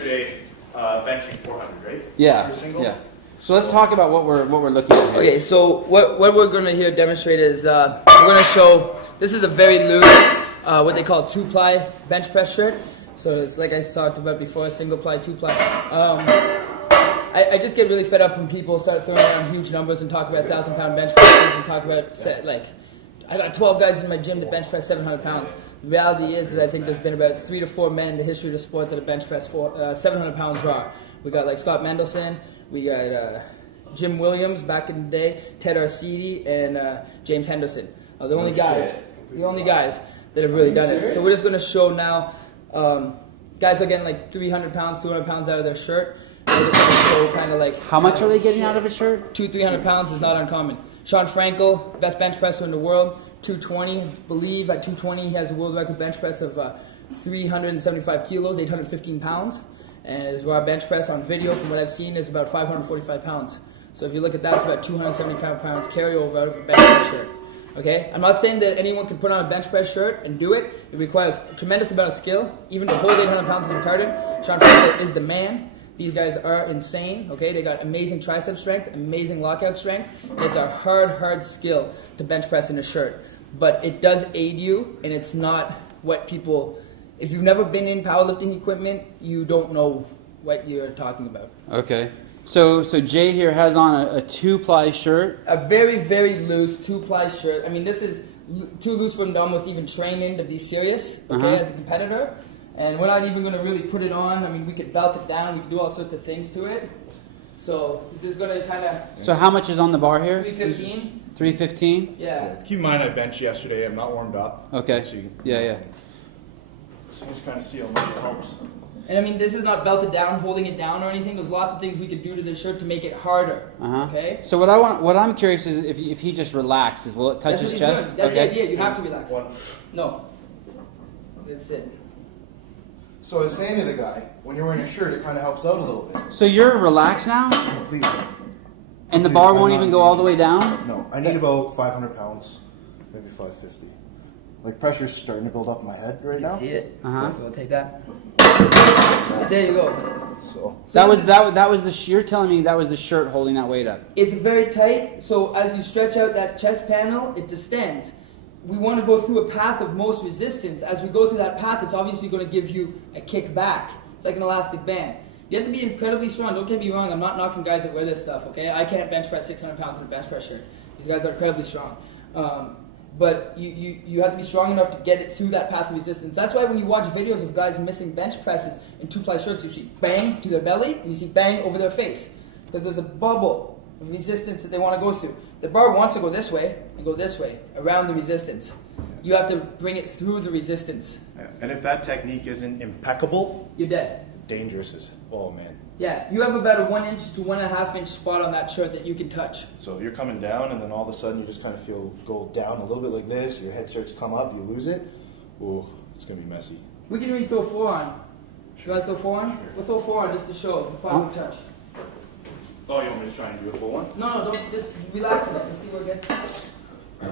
yesterday benching 400, right? Yeah. Yeah. So let's talk about what we're looking at here. Okay, so what we're going to here demonstrate is we're going to show, this is a very loose, what they call 2-ply bench press shirt. So it's like I talked about before, single ply, 2-ply. I just get really fed up when people start throwing around huge numbers and talk about 1,000-pound bench presses and talk about, I got 12 guys in my gym that bench press 700 pounds. The reality is that I think there's been about 3 to 4 men in the history of the sport that have bench pressed 700 pounds raw. We got like Scott Mendelson, we got Jim Williams back in the day, Ted Arcidi, and James Henderson. The only guys that have really done it. So we're just going to show now, guys are getting like 300 pounds, 200 pounds out of their shirt. We're just going to show kind of like... How much are they getting out of a shirt? 200-300 pounds is not uncommon. Sean Frankel, best bench presser in the world, 220, I believe at 220 he has a world record bench press of 375 kilos, 815 pounds. And his raw bench press on video, from what I've seen, is about 545 pounds. So if you look at that, it's about 275 pounds carryover out of a bench press shirt. Okay? I'm not saying that anyone can put on a bench press shirt and do it. It requires a tremendous amount of skill. Even to hold 800 pounds is retarded. Sean Frankel is the man. These guys are insane, okay? They got amazing tricep strength, amazing lockout strength. And it's a hard skill to bench press in a shirt. But it does aid you, and it's not what people... If you've never been in powerlifting equipment, you don't know what you're talking about. Okay. So Jay here has on a 2-ply shirt. A very, very loose 2-ply shirt. I mean, this is too loose for him to almost even train in to be serious, okay, as a competitor. And we're not even going to really put it on. I mean, we could belt it down. We could do all sorts of things to it. So this is going to kind of... So how much is on the bar here? 315. 315? Yeah. Keep in mind I benched yesterday. I'm not warmed up. Okay. So Yeah. So just kind of see how much it helps. And I mean, this is not belted down, holding it down or anything. There's lots of things we could do to this shirt to make it harder. Okay. So what I'm curious is if he just relaxes, will it touch his chest? Doing. That's the idea. You have to relax. No. That's it. So I was saying to the guy, when you're wearing a shirt, it kind of helps out a little bit. So you're relaxed now? Completely. And the bar won't even go all the way down? No, I need about 500 pounds, maybe 550. Like pressure's starting to build up in my head right now. See it? So we'll take that. There you go. So that was the you're telling me that was the shirt holding that weight up. It's very tight, so as you stretch out that chest panel, it distends. We want to go through a path of most resistance. As we go through that path, it's obviously going to give you a kick back. It's like an elastic band. You have to be incredibly strong. Don't get me wrong, I'm not knocking guys that wear this stuff, okay? I can't bench press 600 pounds in a bench press shirt. These guys are incredibly strong. But you have to be strong enough to get it through that path of resistance. That's why when you watch videos of guys missing bench presses in 2-ply shirts, you see bang to their belly, and you see bang over their face. Because there's a bubble of resistance that they want to go through. The bar wants to go this way, and go this way, around the resistance. You have to bring it through the resistance. Yeah. And if that technique isn't impeccable, you're dead. Dangerous as, oh man. Yeah, you have about a 1 inch to 1.5 inch spot on that shirt that you can touch. So you're coming down, and then all of a sudden you just kind of feel go down a little bit like this. Your head starts to come up, you lose it. Ooh, it's gonna be messy. We can even throw 4 on. You want to throw 4 on? Sure. We'll throw 4 on just to show the proper touch. Oh, you want me to try and do a full one? No, don't. Just relax in it and see where it gets. You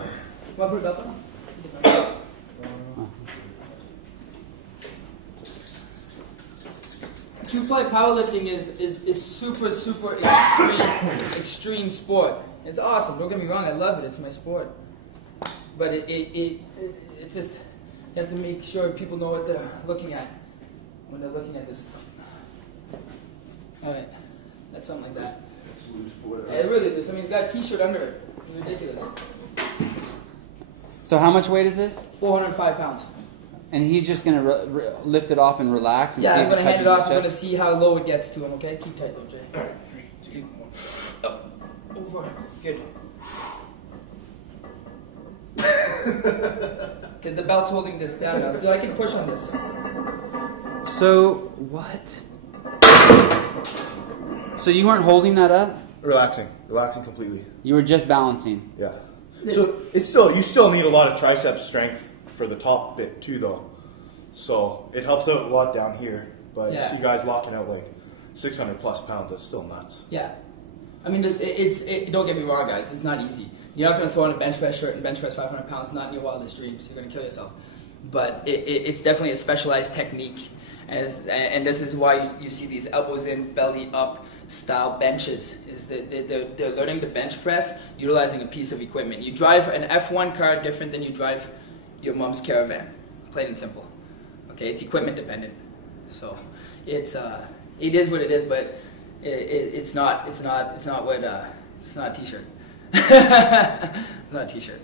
want to put it up on? 2-ply powerlifting is super extreme sport. It's awesome. Don't get me wrong. I love it. It's my sport. But it's just you have to make sure people know what they're looking at when they're looking at this stuff. All right, that's something like that. It's loose, Yeah, it really is. I mean, it's got a T-shirt under it. It's ridiculous. So how much weight is this? 405 pounds. And he's just going to lift it off and relax and see I'm if going to hand it off. I'm going to chest? see how low it gets to him, okay? Keep tight though, Jay. All right. Keep up, over. Good. Because the belt's holding this down now, so I can push on this. So, what? So you weren't holding that up? Relaxing completely. You were just balancing? Yeah. So you still need a lot of tricep strength for the top bit too, though. So it helps out a lot down here. But you see guys locking out like 600 plus pounds. That's still nuts. Yeah. I mean, don't get me wrong, guys. It's not easy. You're not going to throw on a bench press shirt and bench press 500 pounds. Not in your wildest dreams. You're going to kill yourself. But it's definitely a specialized technique. And this is why you see these elbows in, belly up style benches. Is that they're learning to bench press utilizing a piece of equipment. You drive an F1 car different than you drive your mom's Caravan, plain and simple. Okay, it's equipment dependent. So it is what it is, but it's not a t-shirt. It's not a t-shirt.